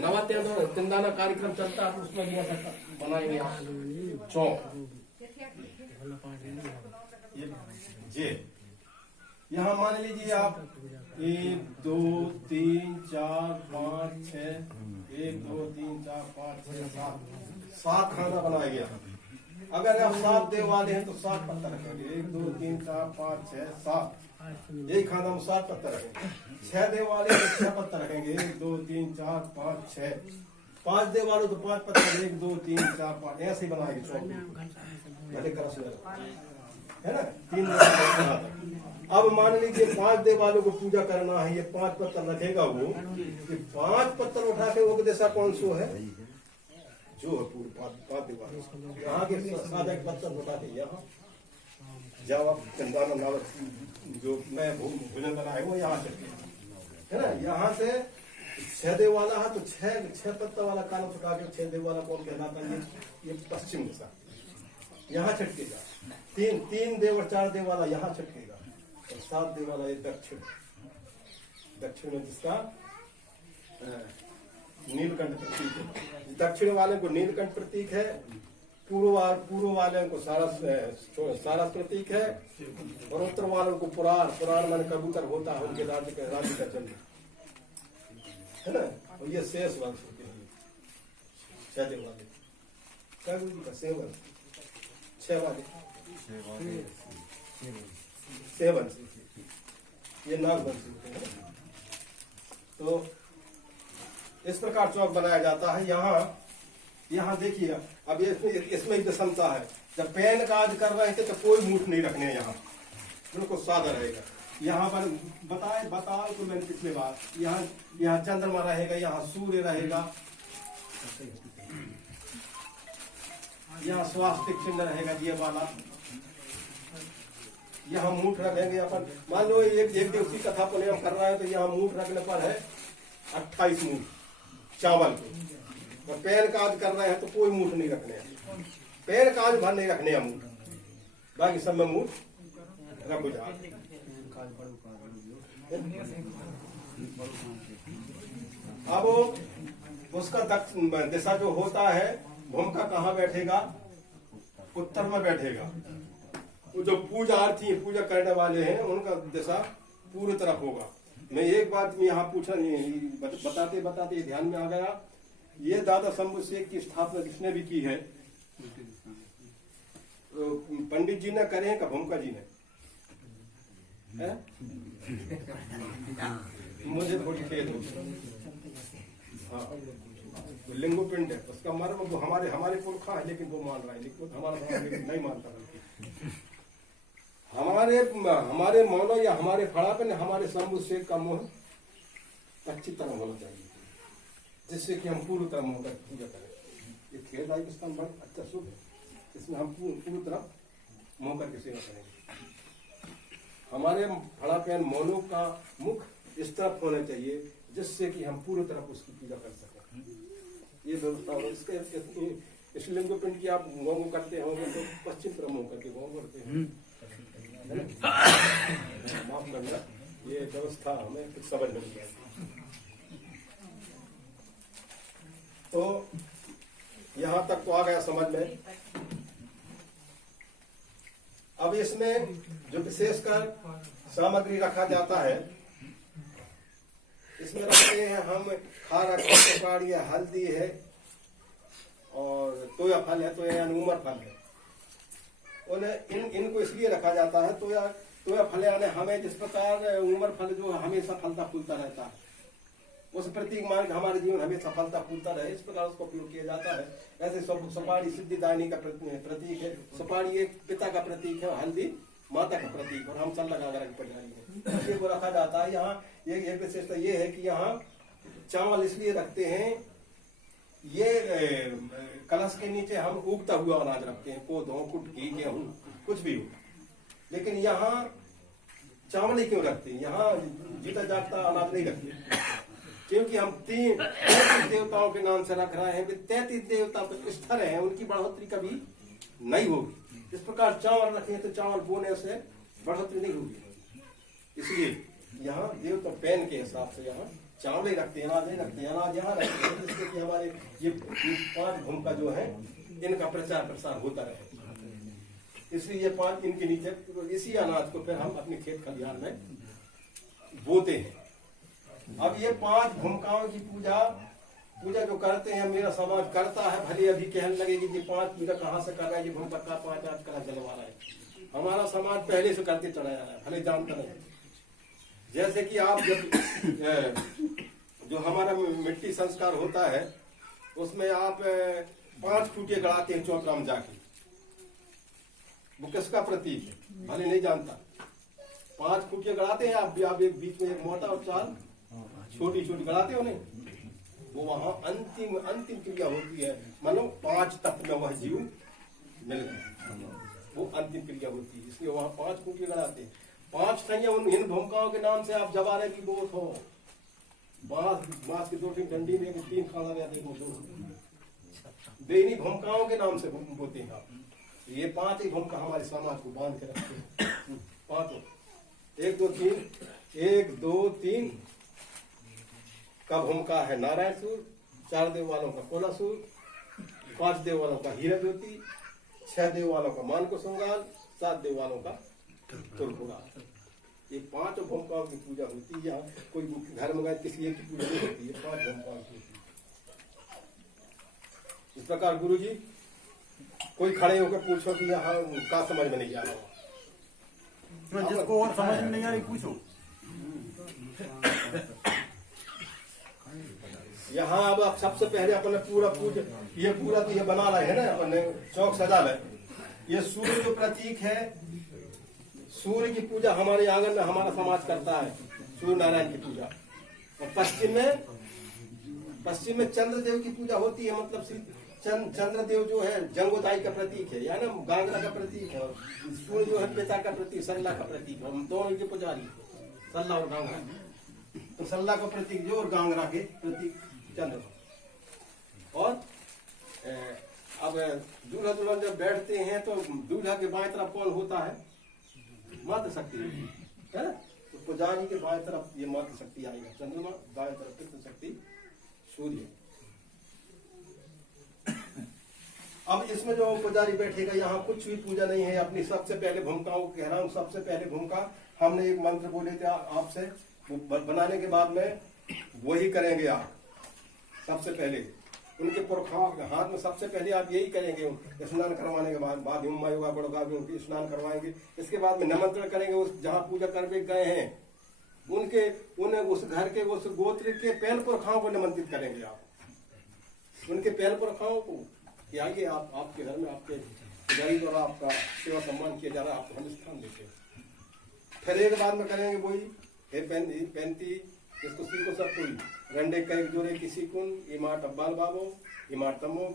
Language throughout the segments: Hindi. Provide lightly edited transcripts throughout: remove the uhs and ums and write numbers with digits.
नवाते तिंदाना कार्यक्रम चलता है तो उसमें भी ऐसा बनाएंगे आप चौक ये यहाँ मान लीजिए आप 1 2 3 4 5 6 1 2 3 4 5 6 7 खाना बनाया गया। अगर आप 7 देव वाले हैं तो 7 पत्थर रखेंगे 1 2 3 4 5 6 7 एक खाना में 7 पत्थर रखेंगे। 6 देव वाले तो 6 पत्थर रखेंगे 1 2 3 4 5 6 5 देव वाले तो 5 पत्थर 1 2 3 4 5 ऐसे ही बनाएंगे चौक है ना 3 देव। अब मान लीजिए 5 देव वालों को पूजा करना है ये 5 पत्थर रखेगा वो कि 5 पत्थर उठा के वो दिशा कौन सो है जो है पूरे 5 देव वालों यहाँ के साधक पत्थर उठा के यहाँ जब आप चंदाना नावत जो मैं भोजन बनाए वो यहाँ से है ना यहाँ से 6 देव वाला है तो 6 पत्थर वाला काला उठा के 6 देव वाला कौन कहलाता है ये पश्चिम दिशा यहाँ छटकेगा। 3 देव और 4 देव वाला यहाँ छटकेगा और 7 देव वाला ये दक्षिण में जिसका नीलकंठ प्रतीक है। दक्षिण वाले को नीलकंठ प्रतीक है पूर्व वाले को सारस प्रतीक है और उत्तर वालों को पुराण माने कबूतर होता है उनके राज्य का चिन्ह है ना। और ये शेष वंश होते हैं 6 देव वाले कबूतर का शेष वंश 6 वाले वंश ये नाग वंश है। तो इस प्रकार चौक बनाया जाता है। यहाँ देखिए अब इसमें ही विषमता है। जब पैन काज कर रहे थे तो कोई मूठ नहीं रखने यहाँ बिल्कुल सादा रहेगा। यहाँ पर बताओ तो मैंने पिछले बार यहाँ चंद्रमा रहेगा यहाँ सूर्य रहेगा यहाँ स्वास्तिक चिन्ह रहेगा ये वाला यहाँ मूठ रखेंगे अपन मान लो एक देव की कथा को हम कर रहे हैं तो यहाँ मूठ रखने पर है 28 मूठ चावल के और पैर काज कर रहे हैं तो कोई मूठ नहीं रखने हैं पैर काज भर नहीं रखने हैं मूठ बाकी सब में मूठ रखो जा। अब उसका दिशा जो होता है भूमिका कहाँ बैठेगा उत्तर में बैठेगा। वो जो पूजार्थी पूजा करने वाले हैं उनका दिशा पूरी तरफ होगा। मैं एक बात यहाँ पूछा नहीं बताते ध्यान में आ गया ये दादा शंभू शेख की स्थापना जिसने भी की है तो पंडित जी ने करे का भूमिका जी ने है? मुझे थोड़ी खेद हो हाँ लिंगो पिंड है उसका मर्म वो हमारे पुरखा है लेकिन वो मान रहा है लेकिन हमारा नहीं मानता हमारे मौला या हमारे फड़ापन हमारे शंभू शेख का मुंह अच्छी तरह होना चाहिए जिससे कि हम पूरी तरह मुंह कर पूजा करें। ये खेदाई स्थान बड़ा अच्छा शुभ है इसमें हम पूरी तरह मुंह करके सेवा करेंगे। हमारे फड़ापन मौलों का मुख इस तरफ होना चाहिए जिससे कि हम पूरी तरह उसकी पूजा कर सकें। ये व्यवस्था हो इसके इस लिंगो पिंड की आप गौ करते होंगे तो पश्चिम तरफ मुंह करके गौ करते हैं माफ करना ये व्यवस्था हमें कुछ समझ नहीं आई। तो यहाँ तक तो आ गया समझ में। अब इसमें जो विशेषकर सामग्री रखा जाता है इसमें रखते हैं हम खारा सुपारी है हल्दी है और तोया फल है तोया उमर फल है। इनको इसलिए रखा जाता है तोया फल यानी हमें जिस प्रकार उमर फल जो हमेशा फलता फूलता रहता है उस प्रतीक मान के हमारे जीवन हमेशा फलता फूलता रहे इस प्रकार उसका उपयोग किया जाता है। ऐसे सुपारी सिद्धिदायनी का प्रतीक है सुपारी एक पिता का प्रतीक है हल्दी माता का प्रतीक और हम चल लगा कर पढ़ाई है वो रखा जाता है। यहाँ एक विशेषता ये है कि यहाँ चावल इसलिए रखते हैं ये कलश के नीचे हम उगता हुआ अनाज रखते हैं पौधों कुटकी गेहूं कुछ भी हो लेकिन यहाँ चावल ही क्यों रखते हैं यहाँ जीता जागता अनाज नहीं रखते क्योंकि हम 33 देवताओं के नाम से रख रहे हैं 33 देवता स्तर हैं उनकी बढ़ोतरी कभी नहीं होगी। इस प्रकार चावल रखें तो चावल बोने से बढ़ोतरी नहीं होगी इसलिए यहाँ देवता पैन के हिसाब से यहाँ चावल रखते हैं, अनाज नहीं रखते हैं, अनाज यहाँ रखते हैं, जिससे कि हमारे ये 5 भूमिका जो है इनका प्रचार प्रसार होता रहे। इसलिए ये 5 इनके नीचे, तो इसी अनाज को फिर हम अपने खेत खलिहान में बोते हैं। अब ये 5 भूमिकाओं की पूजा जो करते हैं, मेरा समाज करता है। भले अभी कहने लगे कि ये 5 पूजा कहाँ से कर रहा है, ये भूमिका का 5 आज कला जलवा रहा है। हमारा समाज पहले से करके चला जा रहा है, भले जानता नहीं। जैसे कि आप जब जो हमारा मिट्टी संस्कार होता है उसमें आप 5 खूंटियां गड़ाते हैं चौक में जाके, वो किसका प्रतीक है भले नहीं जानता। 5 खूंटियां गड़ाते हैं आप एक बीच में एक मोटा और 4 छोटी छोटी गड़ाते हो नहीं, वो वहां अंतिम क्रिया होती है। मानो 5 तत्व में वह जीव मिल गया, वो अंतिम क्रिया होती है, इसलिए वहां 5 खूंटियां गड़ाते हैं। 5 खैया इन भूमिकाओं के नाम से आप जवारे की बोत हो, बांस की 2 डंडी में 3 खाना रहते हैं, 2 बेनी भूमिकाओं के नाम से बोते हैं आप। ये 5 ही भूमिका हमारे समाज को बांध के रखते हैं। 5 1 2 3 1 2 3 का भूमिका है नारायण सूर, 4 देव वालों का कोलासूर, 5 देव वालों का हीरा ज्योति, 6 देव वालों का मान को संगाल, 7 देव वालों का तुरपुरा। ये 5 भूमिकाओं की पूजा होती है। यहाँ कोई घर में किसी एक की पूजा नहीं होती है, 5 भूमिकाओं की होती है। इस प्रकार गुरु जी कोई खड़े होकर पूछो कि यहाँ का समझ में नहीं आ रहा, जिसको और समझ में नहीं आ रही पूछो। यहाँ अब आप सबसे पहले अपने पूरा ये पूरा तो ये बना रहे हैं ना, अपने चौक सजा रहे। ये सूर्य जो प्रतीक है, सूर्य की पूजा हमारे आंगन में हमारा समाज करता है, सूर्य नारायण की पूजा। और पश्चिम में चंद्रदेव की पूजा होती है, मतलब चंद्रदेव जो है जंगोदाई का प्रतीक है, यानी गांगरा का प्रतीक है। सूर्य जो है पिता का प्रतीक, सल्ला का प्रतीक है। हम दोनों के पुजारी, सल्ला और गांगरा। तो सल्ला का प्रतीक जो और गांगरा के प्रतीक चंद्र। और अब दूल्हा दुल्हन जब बैठते हैं तो दूल्हा के बाएं तरफ कौन होता है? मातृ शक्ति है ना। तो पुजारी के बाएं तरफ ये मातृ शक्ति आएगा चंद्रमा, दाएं तरफ पितृ शक्ति सूर्य। अब इसमें जो पुजारी बैठेगा, यहाँ कुछ भी पूजा नहीं है। अपनी सबसे पहले भूमिकाओं को कह रहा हूँ। सबसे पहले भूमिका हमने एक मंत्र बोले थे आपसे, बनाने के बाद में वही करेंगे आप। सबसे पहले उनके पुरखाओं के हाथ में सबसे पहले आप यही करेंगे। स्नान करवाने के बाद योगा बड़ोगा भी उनकी स्नान करवाएंगे। इसके बाद में निमंत्रण करेंगे, उस जहाँ पूजा करके गए हैं उन्हें उस घर के उस गोत्र के पहल पुरखाओं को निमंत्रित करेंगे आप। उनके पहल पुरखाओं को कि आइए आप, आपके घर में आपके पुजारी द्वारा आपका सेवा सम्मान किया जा रहा है, आपको हम स्थान देते हैं। फिर एक बाद में करेंगे वही हे पैंती, इसको सीखो सब कोई रंडे कई जोरे किसी कुन इमाट अब्बाल बाबो इमाट तमो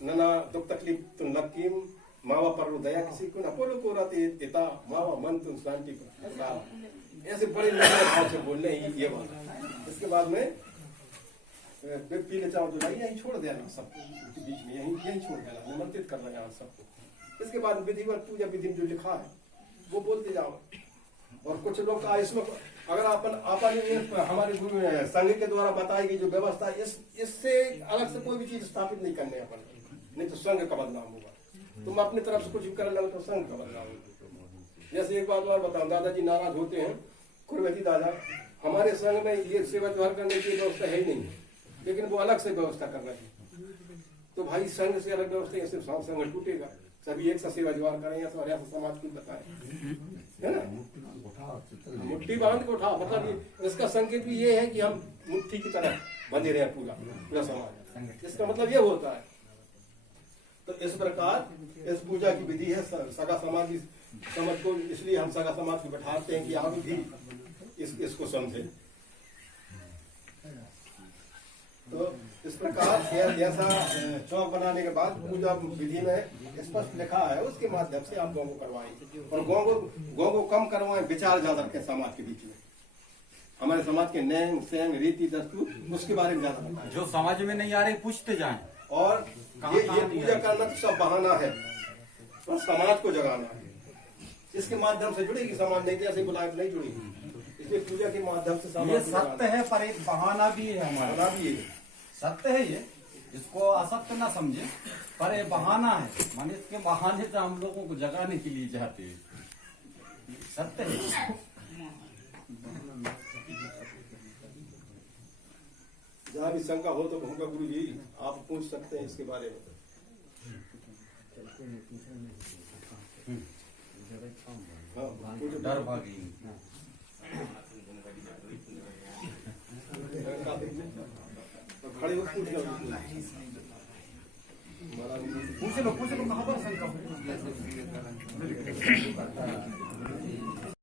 नना दुख तकलीफ तुम लकीम मावा पर दया किसी कुन अपोलो को राते पिता मावा मन तुम शांति को। ऐसे बड़े भाव से बोल रहे हैं ये बात। इसके बाद में पीले चावल जो यही छोड़ देना, सबको बीच में यही छोड़ देना, निमंत्रित कर रहे हैं सबको। इसके बाद विधिवत पूजा विधि जो लिखा है वो बोलते जाओ। और कुछ लोग का इसमें अगर अपन हमारे गुरु संघ के द्वारा बताई गई जो व्यवस्था, इससे अलग से कोई भी चीज स्थापित नहीं करने अपन, नहीं तो संघ का बदनाम होगा। तुम अपनी तरफ से कुछ भी करने लगे तो संघ का बदनाम होगा। जैसे एक बात और बताऊं, दादाजी नाराज होते हैं, कुरवती दादा, हमारे संघ में ये सेवा त्योहार करने की व्यवस्था है ही नहीं, लेकिन वो अलग से व्यवस्था कर रहे हैं। तो भाई संघ से अलग व्यवस्था, ऐसे संघ टूटेगा। सभी एक सा सेवा त्योहार करें या तो समाज को बताए, है ना। मुट्ठी बांध के उठा, मतलब इसका संकेत भी ये है कि हम मुट्ठी की तरह बंधे रहे पूरा समाज। इसका मतलब ये होता है। तो इस प्रकार इस पूजा की विधि है। सगा समाज समझ को इसलिए हम सगा समाज को बैठाते हैं कि आप भी इसको समझे। तो इस प्रकार जैसा चौक बनाने के बाद पूजा विधि में स्पष्ट लिखा है, उसके माध्यम से आप गौ को करवाएंगे। और गौ को कम करवाएं, विचार ज्यादा रखें समाज के बीच में। हमारे समाज के नैंग सेंग रीति दस्तूर उसके बारे में ज्यादा बताएं। जो समझ में नहीं आ रही पूछते जाएं। और ये पूजा करना तो सब बहाना है, पर समाज को जगाना है। इसके माध्यम से जुड़ेगी समाज, नहीं तो ऐसे बुलाए नहीं जुड़ेगी। ये पूजा के माध्यम से ये सामान सत्य है पर एक बहाना भी है हमारा। बना भी है। सत्य है ये, इसको असत्य ना समझे, पर ये बहाना है। माने इसके बहाने से हम लोगों को जगाने के लिए चाहते हैं। सत्य है। जहाँ भी शंका हो तो कहूँगा गुरु जी आप पूछ सकते हैं इसके बारे में। हाँ, डर भागी। खड़े हो पूछ लो। पूछ लो कहाँ पर शंका हो।